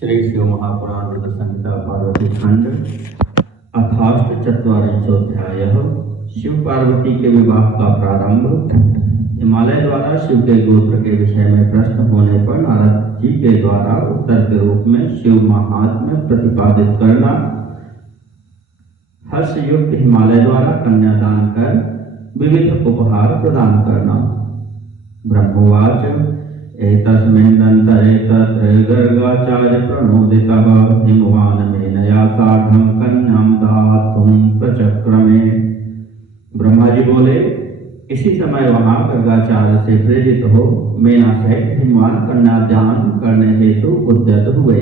श्री शिव महापुराण रुद्र संहिता पार्वती खंड अथाष्टचत्वारिंशोऽध्यायः। शिव पार्वती के विवाह का प्रारंभ। हिमालय द्वारा शिव के गोत्र के विषय में प्रश्न होने पर नारद जी के द्वारा उत्तर के रूप में शिव महात्म्य प्रतिपादित करना। हर्षयुक्त हिमालय द्वारा कन्यादान कर विविध उपहार प्रदान करना। ब्रह्मोवाच एतस्मिन्नन्तरे तत्र गर्गाचार्य प्रणोदितः हिमवानमेनया सार्धं कन्यां दातुं प्रचक्रमे। ब्रह्मा जी बोले, इसी समय वहां गर्गाचार्य से प्रेरित हो मेना सहित हिमवान कन्यादान करने हेतु उद्यत हुए।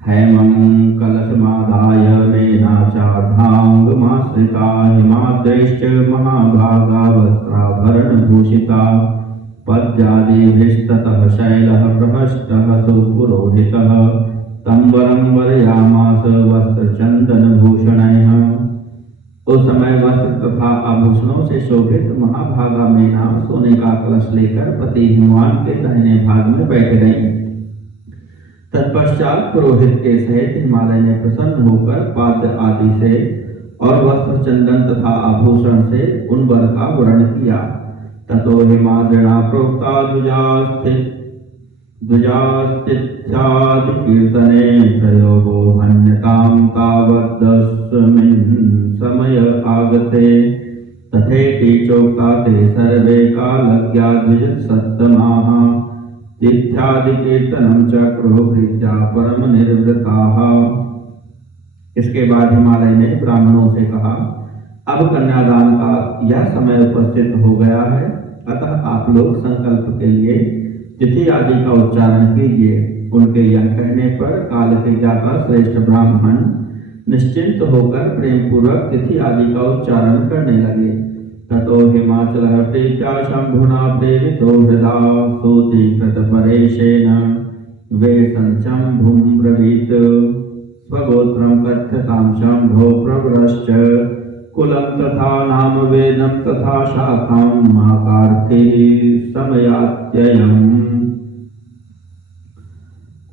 हेमं कलशमादाय मेनाचार्धांगमाश्रिता हिमाद्रैश्च महाभागा वस्त्राभरणभूषिता पद्यादिभिस्ततः शैलः प्रहष्टः सुपुरोहितः तं वरं वरयामास वस्त्रचन्दनभूषणैः। उस समय वस्त्र तथा आभूषणों से शोभित महाभागा मेना सोने का कलश लेकर पति हिमवान के दाहिने भाग में बैठ गई। तत्पश्चात पुरोहित के सहित हिमालय ने प्रसन्न होकर पाद्य आदि से और वस्त्र चंदन तथा आभूषण से उन वर का वर्ण किया। ततो हिमाद्रिणा प्रोक्ता द्विजास्तिथ्यादि कीर्तने प्रयोगो हन्यतां तावदस्मिन् समय आगते तथेति चोक्ता ते सर्वे कालज्ञा द्विजसत्तमाः तिथ्यादि कीर्तनं चक्रो प्रीत्या परम निर्वृताः। इसके बाद हिमालय ने ब्राह्मणों से कहा, अब कन्यादान का यह समय उपस्थित हो गया है, अतः आप लोग संकल्प के लिए तिथि आदि का उच्चारण कीजिए। उनके यह कहने पर काल के ज्ञाता श्रेष्ठ ब्राह्मण निश्चिंत होकर प्रेम पूर्वक तिथि आदि का उच्चारण करने लगे। ततो हिमाचलः प्रीत्या शंभुना प्रेरितो हृदा सूतीकृत परेशेन वे शंभुं ब्रवीत स्वगोत्रं कथ्यतां शंभो प्रवरश्च कुलं तथा नाम वेदं तथा शाखां महाकार्थी समयात्ययम्।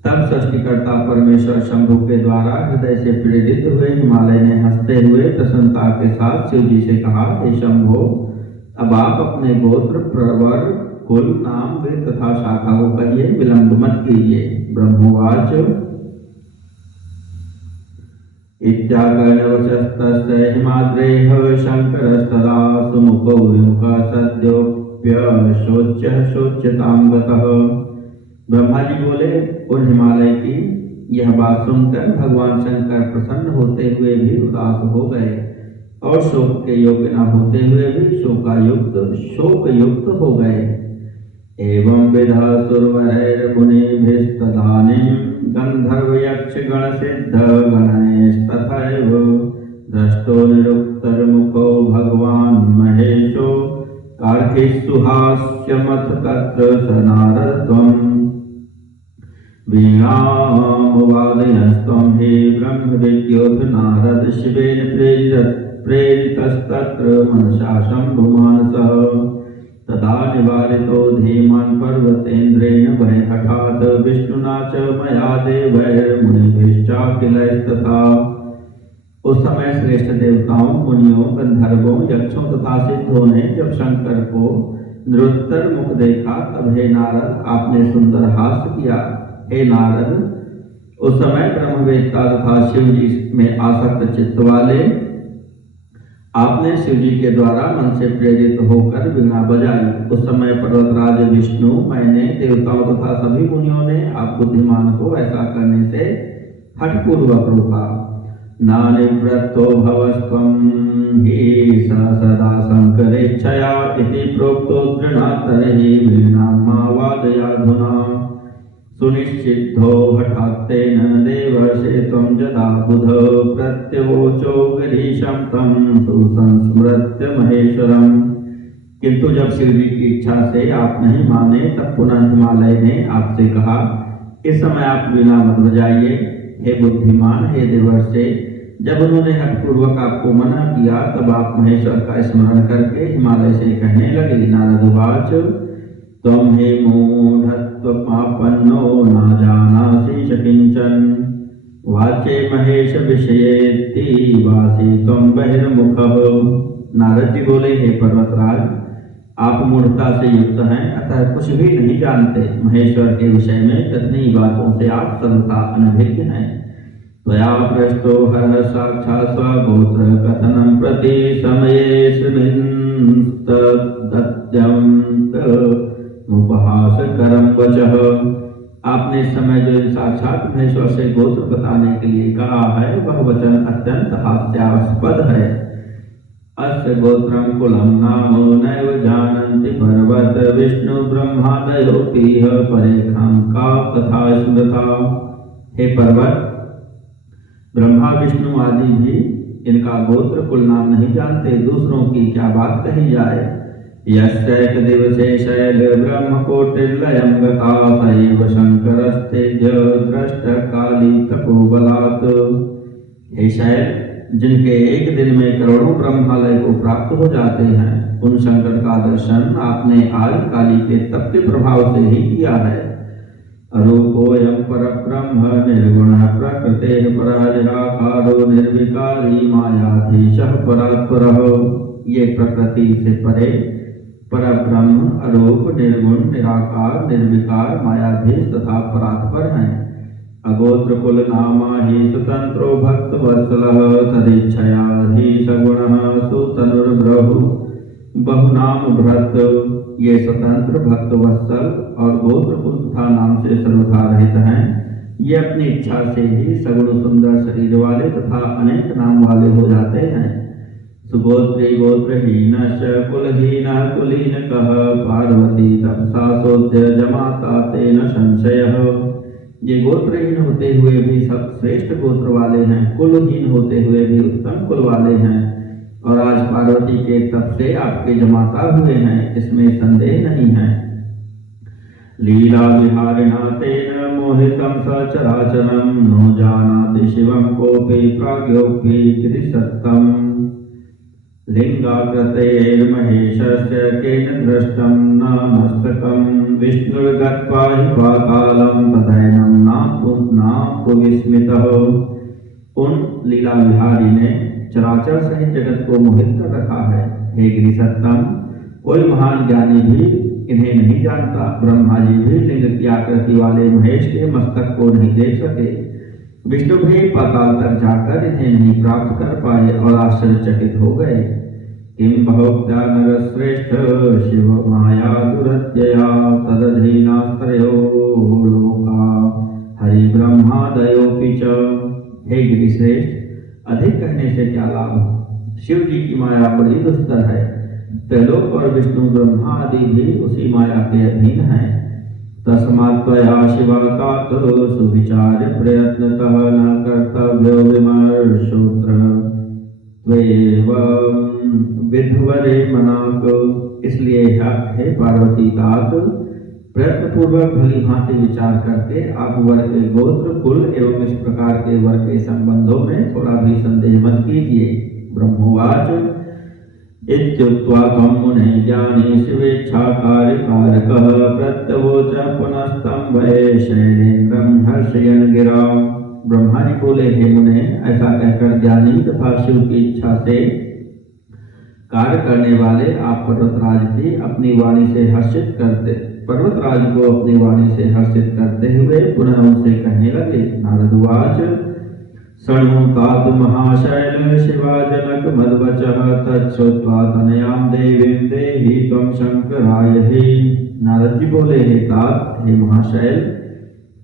तब सृष्टिकर्ता परमेश्वर शंभु के द्वारा हृदय से प्रेरित हुए हिमालय ने हंसते हुए प्रसन्नता के साथ शिव जी से कहा, हे शंभो, अब आप अपने गोत्र, प्रवर, कुल, नाम, वेद तथा शाखा को कहिए, विलंब मत कीजिए। ब्रह्मोवाच इत्याकर्णवचस्तस्य हिमाद्रेः शंकरस्तदा सुमुखो विमुखः सद्योऽप्यशोच्य शोच्यतां गतः। ब्रह्मा जी बोले, उन हिमालय की यह बात सुनकर भगवान शंकर प्रसन्न होते हुए भी उदास हो गए और शोक के योग्य न होते हुए भी शोक युक्त हो गए। एवं विधा सुरवरैर्मुनिभिस्तदानीं गंधर्व यक्ष गण सिद्ध गणैस्तथैव दृष्टो निरुक्तर्मुखो भगवान् महेशो कार्तिसुहास्यमथ तत्र स नारदत्वम् वीणामुवादयस्त्वं हि ब्रह्मविद्योऽथ नारद शिवेन प्रेरितस्तत्र मनसा शम्भुमानसः तदा निवारितो धीमान् पर्वतेन्द्रेण भयहठात् विष्णुना च मया देवैर्मुनिभिश्चाखिलैस्तथा। उस समय श्रेष्ठ देवताओं, मुनियों, गंधर्वों, यक्षों तथा सिद्धों ने जब शंकर को निरुत्तर मुख देखा, तब हे नारद, आपने सुंदर हास्य किया। हे नारद, उस समय ब्रह्मवेत्ता तथा शिव जी में आसक्त चित्त वाले आपने शिव जी के द्वारा मन से प्रेरित होकर वीणा बजाई। उस समय पर्वतराज विष्णु, मैंने, देवताओं तथा सभी मुनियों ने आप बुद्धिमान को ऐसा करने से हठपूर्वक रोका। नानिवृत्तो भवस्त्वं हि सदा शंकरेच्छया इति प्रोक्तो दृढतरहि वीणां मा वादयाधुना। सुनिश्चिद्धो हठात्तेन देवर्षे त्वं यदा बुध प्रत्यवोचो गिरीशं तं सुसंस्मृत्य महेश्वरम्। किंतु जब शिव जी की इच्छा से आप नहीं माने, तब पुनः हिमालय ने आपसे कहा, इस समय आप वीणा मत बजाइए। हे बुद्धिमान, हे देवर्षे, जब उन्होंने हठपूर्वक आपको मना किया, तब आप महेश्वर का स्मरण करके हिमालय से कहने लगे। नारदवाच त्वं हे मूढ़त्वपापन्नो न जानासि च किंचन विषयेति वासी त्वं बहिर्मुखः। नारद जी बोले, हे पर्वतराज, आप मूढ़ता से युक्त हैं, अतः कुछ भी नहीं जानते। महेश्वर के विषय में कितनी बातों से आप सर्वथा अनभिज्ञ हैं। त्वया पृष्टो हरः साक्षात् स्वगोत्र कथनं प्रति समयेऽस्मिन् उपहासकरं वचः। आपने इस समय जो साक्षात महेश्वर से गोत्र बताने के लिए कहा है, वह वचन अत्यंत हास्यास्पद है। अस्य गोत्रं कुलं नाम नैव जानन्ति पर्वत विष्णु ब्रह्मादयोऽपि परेखां का कथा स्मृता। हे पर्वत, ब्रह्मा विष्णु आदि भी इनका गोत्र कुल नाम नहीं जानते, दूसरों की क्या बात कही जाए। यस्यैक दिवसे शैल ब्रह्मकोटिर्लयं गता सैव शंकरस्तेज्य दृष्टकाली तपोबलात्। हे शैल, जिनके एक दिन में करोड़ों ब्रह्मालय को प्राप्त हो जाते हैं, उन शंकर का दर्शन आपने आज काली के तप के प्रभाव से ही किया है। अरूपोऽयं परब्रह्म निर्गुणः प्रकृतेः परः निराकारो निर्विकारी मायाधीशः परात्परः। ये प्रकृति से परे परब्रह्म अरूप निर्गुण निराकार निर्विकार मायाधीश तथा परात्पर हैं। अगोत्र कुल नामा ही स्वतंत्रो भक्त वत्सलः तदिच्छया ही सगुणः सुतनुर्ब्रहु बहुनाम भ्रत। ये स्वतंत्र भक्त वत्सल और गोत्र कुल तथा नाम से सर्वथा रहित हैं। ये अपनी इच्छा से ही सगुण सुंदर शरीर वाले तथा अनेक नाम वाले हो जाते हैं। सुगोत्री गोत्रहीन कुलहीन कुलीन कह पार्वती तपसा सोद्य जमाता तेन संशयः। ये गोत्रहीन होते हुए भी सब श्रेष्ठ गोत्र वाले हैं, कुलहीन होते हुए भी उत्तम कुल वाले हैं, और आज पार्वती के तप से आपके जमाता हुए हैं, इसमें संदेह नहीं है। लीला विहारिणा तेन मोहितं सचराचरं नो जानाति शिवं कोऽपि प्राज्ञोऽपि गिरिसत्तम्। लिंगाकृतेर्महेशस्य केन दृष्टं न मस्तकं विष्णुर्गत्वा हि पातालं तदैनं नापु विस्मितः। उन लीला विहारी ने चराचर सहित जगत को मोहित कर रखा है। हे गिरिसत्तम, कोई महान ज्ञानी भी इन्हें नहीं जानता। ब्रह्मा जी भी लिंग की आकृति वाले महेश के मस्तक को नहीं देख सके। विष्णु भी पाताल तक जाकर इन्हें नहीं प्राप्त कर पाए और आश्चर्यचकित हो गए। किं बहुक्ता नरश्रेष्ठ शिव माया दुरत्यया तदधीनास्त्रयो लोका हरि ब्रह्मादयोऽपि च। हे गिरिश्रेष्ठ, अधिक कहने से क्या लाभ। शिव जी की माया बड़ी दुस्तर है। त्रिलोक और विष्णु ब्रह्मा आदि भी उसी माया के अधीन हैं। तस्मात् त्वया शिवाकात् सुविचार्य प्रयत्नतः न कर्तव्यो विमर्शोऽत्र त्वेव विध्वरे मनाक। इसलिए हे पार्वती तात, प्रयत्न पूर्वक भली भांति विचार करके आप वर के गोत्र कुल एवं इस प्रकार के वर के संबंधों में थोड़ा भी संदेह मत कीजिए। ब्रह्मोवाच इत्युक्त्वा त्वं मुने ज्ञानी शिवेच्छाकारिकारकः प्रत्यवोच पुनस्तं वै शैलेन्द्रं हर्षयन् गिरा। ब्रह्मा जी बोले, हे मुने, ऐसा कहकर ज्ञानी तथा शिव की इच्छा से कार्य करने वाले आप पर्वतराज की अपनी वाणी से हर्षित करते पर्वतराज को अपनी वाणी से हर्षित करते हुए पुनः उनसे कहने लगे। नारदवाच शृणु तात महाशैल शिवा जनक मद्वचः तच्छ्रुत्वा तनयां देवीं देहि त्वं शंकराय हि। नारद जी बोले, हे तात, हे महाशैल,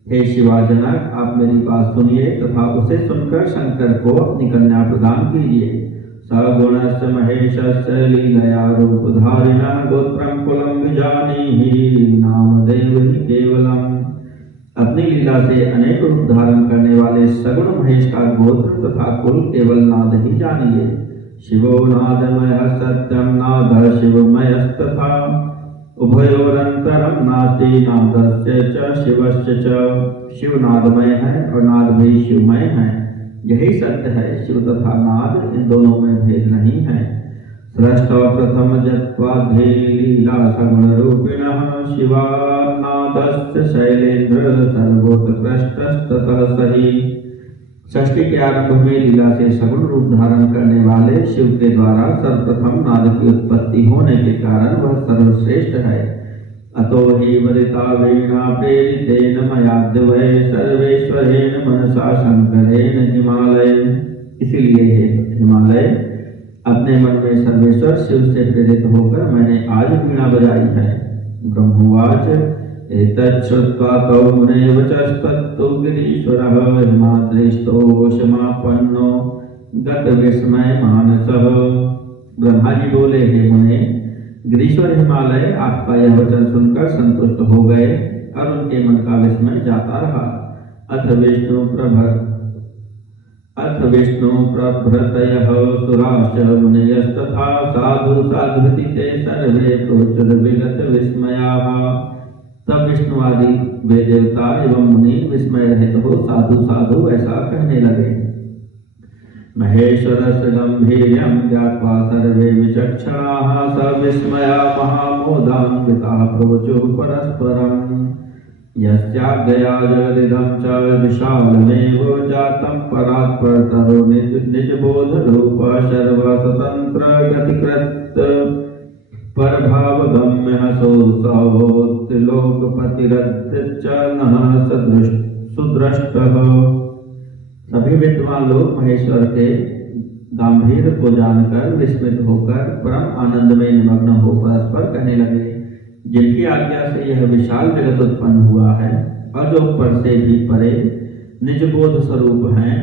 हे शिवाजनक, आप मेरी बात सुनिए तथा उसे सुनकर शंकर को अपनी कन्या प्रदान कीजिए। सगुणस्य महेशस्य लीलया रूपधारिणः गोत्रं कुलं विजानीहि नामदेव हि केवलम्। अपनी लीला से अनेक रूप धारण करने वाले सगुण महेश का गोत्र तथा कुल केवल नाद ही जानिए। शिवो नादमयः सत्यं नादः शिवमयस्तथा उभयोरंतरम नास्ति नादस्य च शिवस्य च। शिव नादमय है और नाद भी शिवमय है, यही सत्य है। शिव तथा नाद, इन दोनों में भेद नहीं है। सृष्टो प्रथम जत्वाद्धे लीला सगुण रूपिणः शिवानादस्य शैलेन्द्र सर्वोत्कृष्टस्ततः सहि। षष्ठी के आरंभ में लीला से सगुण रूप धारण करने वाले शिव के द्वारा सर्वप्रथम नाद की उत्पत्ति होने के कारण वह सर्वश्रेष्ठ है। अतो हि वदिता वीणा प्रेरितेन मयाद्वै सर्वेश्वरेण मनसा शंकरेण हिमालय। इसीलिए हे हिमालय, अपने मन में सर्वेश्वर शिव से प्रेरित होकर मैंने आज वीणा बजाई है। ब्रह्मवाच एतच्छ्रुत्वा तौ मुनेः वचस्तत्तु गिरीश्वरः हिमाद्रिष्टोषमापन्नो गतविस्मय मानसः। ब्रह्मा जी बोले, हे मुने, गिरीश्वर हिमालय आपका यह वचन सुनकर संतुष्ट हो गए और उनके मन का विस्मय जाता रहा। अथ विष्णु प्रभृतयः सुराश्च मुनयस्तथा साधु साध्वति ते सर्वे प्रोचुर्विगत विस्मयाः। तब विष्णु आदि वे देवता एवं मुनि विस्मय रहित हो साधु साधु ऐसा कहने लगे। महेश्वरस्य गंभीर्यं ज्ञात्वा सर्वे विचक्षणाः स विस्मया महामोदान्विताः प्रोचुः परस्परम्। यस्याज्ञया जगदिदं च विशालमेव जातं परात् परतरो निजबोधरूप सर्वस्वतन्त्र गतिकृत् परभावगम्यः सोऽसौत्रिलोकपतिरच्च नः सुदृष्टः। सभी विद्वान लोग महेश्वर के गांधीर्य को जानकर विस्मित होकर परम आनंद में निमग्न हो परस्पर कहने लगे, जिनकी आज्ञा से यह विशाल जगत उत्पन्न हुआ है और जो पर से भी परे निजबोध स्वरूप हैं,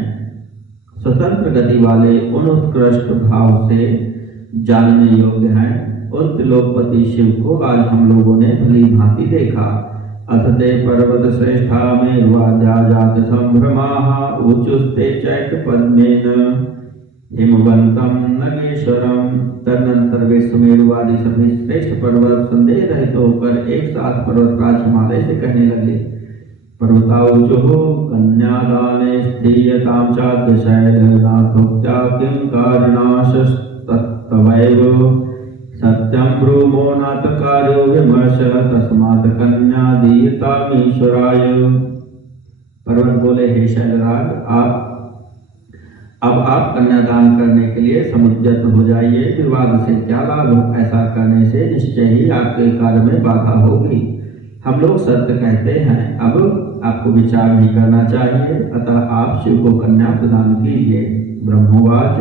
स्वतंत्र गति वाले, उन उत्कृष्ट भाव से जानने योग्य हैं, उन त्रिलोकपति शिव को आज हम लोगों ने भली भांति देखा। अथ ते पर्वत श्रेष्ठा मेरुवाद्या जात संभ्रमाः ऊचुस्ते चैक पद्मेन हिमवंतम नगेश्वरम। तदनंतर वे सुमेरुवादी सभी श्रेष्ठ पर्वत संदेह रहित होकर एक साथ पर्वतराज हिमालय से कहने लगे, पर्वताऊचुः कन्यादाने स्थीयतां चाद्यशैलनाथोक्त्या किं कारणाशस्तत्तवैव सत्यं ब्रूमो नाथ कार्यो विमर्श तस्मात् कन्या दीयतामीश्वराय। पर्वत बोले, हे शैलराज, अब आप कन्यादान करने के लिए समुद्यत हो जाइए। विवाद से क्या लाभ, ऐसा करने से निश्चय ही आपके कार्य में बाधा होगी। हम लोग सत्य कहते हैं, अब आपको विचार नहीं करना चाहिए, अतः आप शिव को कन्या प्रदान कीजिए। ब्रह्मवाच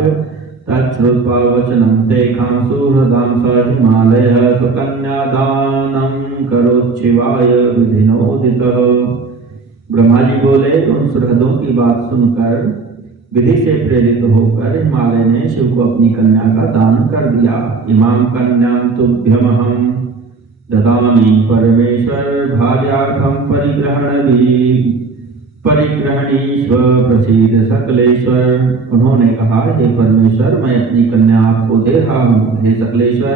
तच्छ्रुत्वा वचनं तेषां सुहृदां स हिमालयः स्वकन्यादानं करोच्छिवाय विधिनोदितः। ब्रह्मा जी बोले, उन सुहृदों की बात सुनकर विधि से प्रेरित होकर हिमालय ने शिव को अपनी कन्या का दान कर दिया। इमां कन्यां तुभ्यमहं ददामि परमेश्वर भार्यार्थं परिग्रहणीश्व प्रसीद सकलेश्वर। उन्होंने कहा, हे परमेश्वर, मैं अपनी कन्या आपको दे रहा हूँ। हे सकलेश्वर,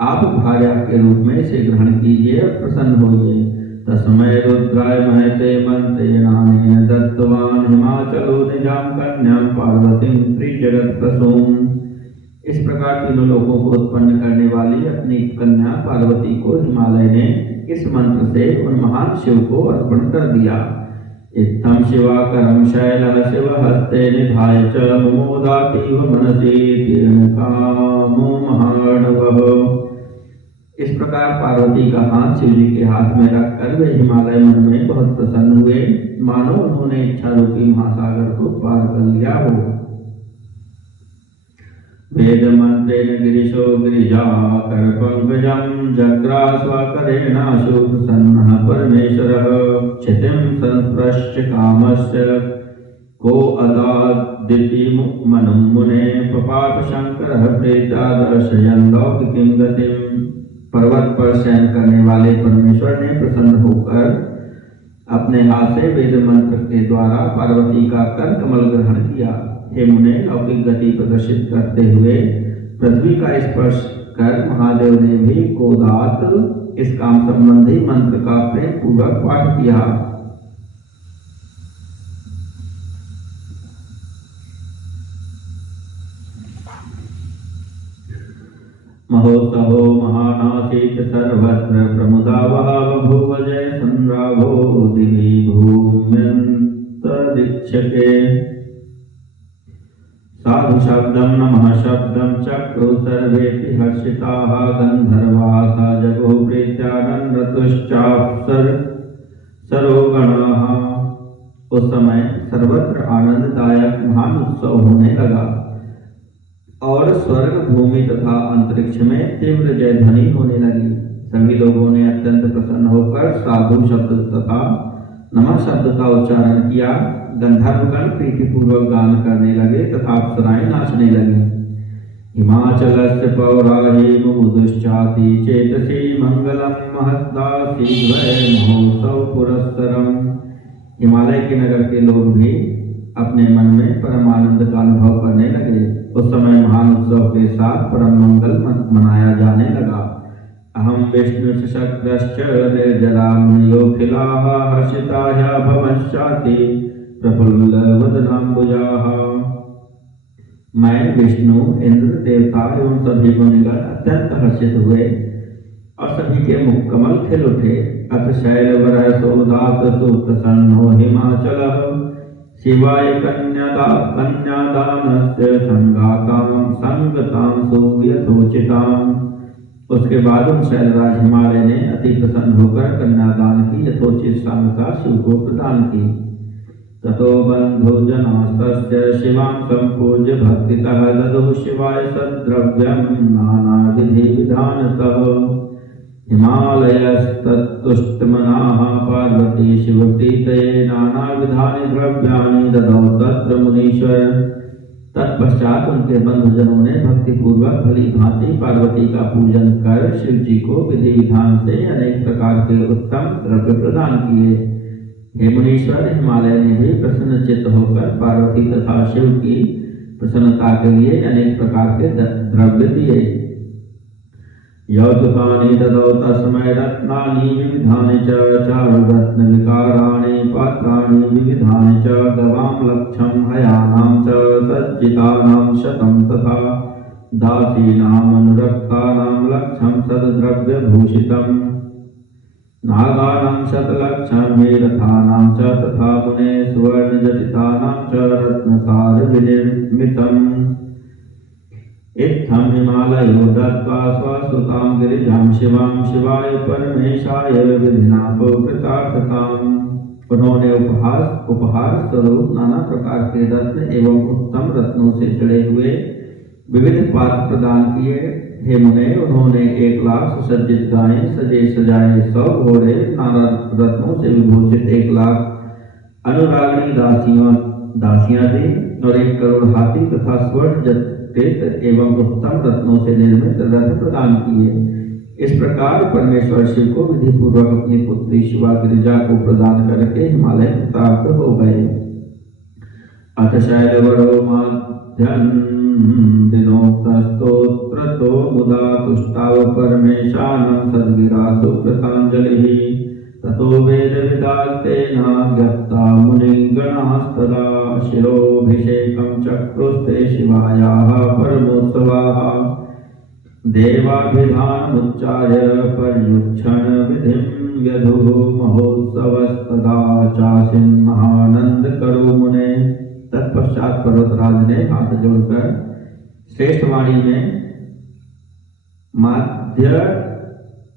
आप भार्या के रूप में इसे ग्रहण कीजिए और प्रसन्न होइए। तस्मै रुद्राय महते मंत्रेणानेन दत्तवान् हिमाचलो निजां कन्यां पार्वतीं त्रिजगत्प्रसूं। इस प्रकार तीनों लोगों को उत्पन्न करने वाली अपनी कन्या पार्वती को हिमालय ने इस मंत्र से उन महान शिव को अर्पण कर दिया। इत्थं शिवाकरं शैलः शिवहस्ते निधाय च मुमोदातीव मनसि तीर्णकामो महार्णवः। इस प्रकार पार्वती का हाथ शिव जी के हाथ में रखकर वे हिमालय मन में बहुत प्रसन्न हुए, मानो उन्होंने इच्छा रूपी महासागर को पार कर लिया हो। वेद मंत्रेण गिरिशो गिरिजाकर पंकजं जग्रास्वाकरेणाशु प्रसन्नः परमेश्वरः। क्षितिं संस्पृश्य कामस्य को अदादिति मनुं मुने पपात शंकरः प्रेता दर्शयन् लौकिकीं गतिम्। पर्वत पर शयन करने वाले परमेश्वर ने प्रसन्न होकर अपने हाथ से वेद मंत्र के द्वारा पार्वती का कर कमल ग्रहण किया। हे मुने, लौकिक गति प्रदर्शित करते हुए पृथ्वी का स्पर्श कर महादेव ने भी कोदात इस काम संबंधी मंत्र का प्रेम पूर्वक पाठ किया। महोत्सवो महानासीत् सर्वत्र प्रमुदावः बभूव जय संराभो दिवि भूम्यन्तरिक्षके। साधु शब्दम नमः शब्दम चक्रु सर्वेपि हर्षिताः गंधर्वाः स जगो प्रीत्यानंदतुश्चाप्सर सरोगणाः। उस समय सर्वत्र आनंददायक महान उत्सव होने लगा और स्वर्ग भूमि तथा अंतरिक्ष में तीव्र जय ध्वनि होने लगी। सभी लोगों ने अत्यंत प्रसन्न होकर साधु शब्द तथा नमः शब्द का उच्चारण किया। गंधर्वगण प्रीतिपूर्वक गान करने लगे तथा अप्सराएं नाचने लगी। हिमाचलस्य पौराहिम मुदुश्चाति चेतसी मंगलम महदासी द्वय महोत्सव पुरस्सरम। हिमालय के नगर के लोग भी अपने मन में परम आनंद का अनुभव करने लगे। उस समय महान उत्सव के साथ परम मंगल मनाया जाने लगा। अहम विष्णु शक्रश्च निर्जरा मुनियोखिलाः हर्षिताः भवश्चाति प्रफुल्ल वदनाम्बुजाः। मैं विष्णु इंद्र देवता एवं सभी मुनिगण अत्यंत हर्षित हुए और सभी के मुख कमल खिल उठे। अथ शैलवर सोदात सुप्रसन्नो हिमाचलः शिवाय कन्यादानस्य संगतां सुयथोचिताम्। उसके बाद उन शैलराज हिमालय ने अति प्रसन्न होकर कन्यादान की यथोचित सांगता शिव को प्रदान की। ततो बंधुजनास्तस्य शिवां संपूज्य भक्तितः ददुः शिवाय सद्द्रव्यं नानाविधि विधानतः। हिमालयस्तत्तुष्टमनाः पार्वती शिवप्रीतये नानाविधानि द्रव्याणि ददौ तत्र मुनीश्वर। तत्पश्चात उनके बंधुजनों ने भक्ति पूर्वक भली भांति पार्वती का पूजन कर शिव जी को विधि विधान से अनेक प्रकार के उत्तम द्रव्य प्रदान किए। हे मुनीश्वर, हिमालय ने भी प्रसन्न चित्त होकर पार्वती तथा शिव की प्रसन्नता के लिए अनेक प्रकार के द्रव्य दिए। यौतुकानि ददौ तस्मै रत्नानि विविधानि च चारुरत्न विकाराणि पात्राणि विविधानि च गवां लक्षं हयानां च सज्जितानां शतं तथा दासीनाम् अनुरक्तानां लक्षं सद्द्रव्यभूषितम्। नागानां शतलक्षं रथानां च तथा मुने सुवर्णजटितानां च रत्नसार विनिर्मितम्। इत्थं हिमालयो दत्त्वा स्वसुतां गिरिजां शिवां शिवाय परमेशाय विधिना कृतार्थताम्। उन्होंने उपहार स्वरूप नाना प्रकार के रत्न एवं उत्तम रत्नों से जड़े हुए विविध पात्र प्रदान किए। हे मुने, उन्होंने 1,00,000 सुसज्जित गायें, सजे सजाए 100 घोड़े, नाना रत्नों से विभूषित 1,00,000 अनुरागणी दासियां दी और 1 करोड़ हाथी तथा स्वर्ण एवं उत्तम रत्नों से निर्मित रथ प्रदान किए। इस प्रकार परमेश्वर शिव को विधि पूर्वक अपनी पुत्री शिवा गिरिजा को प्रदान करके हिमालय प्राप्त हो गए। अथ शैलवरो माध्यन्दिनोक्तस्तोत्रतो मुदा तुष्टाव परमेशानं सद्गिरा सुकृताञ्जलिः। ततो वेदविदास्तेन ज्ञप्ता मुनिगणास्तदा शिरोभिषेकं चक्रुस्ते शिवायाः परमोत्सवाः। देवाभिधानमुच्चार्य पर्युक्षण विधिं व्यधुः महोत्सवस्तदा चासीन महानंद करो मुने। तत्पश्चात पर्वतराज ने हाथ जोड़कर श्रेष्ठ वाणी में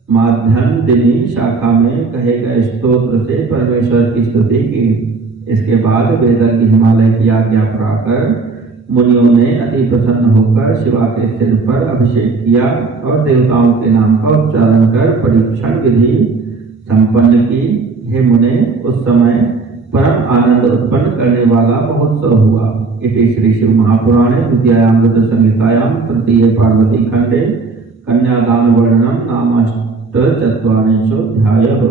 माध्यन्दिनी शाखा में कहे गए स्तोत्र से परमेश्वर की स्तुति की। इसके बाद वेदज्ञ हिमालय की आज्ञा पाकर मुनियों ने अति प्रसन्न होकर शिवा के सिर पर अभिषेक किया और देवताओं के नाम का उच्चारण कर परीक्षण विधि संपन्न की। हे मुने, उस समय परम आनंद उत्पन्न करने वाला महोत्सव हुआ। इति श्री शिव महापुराणे द्वितीयायां संहितायां तृतीये पार्वती खंडे कन्यादान वर्णनम नामाष्टचत्वारिंशोऽध्यायः।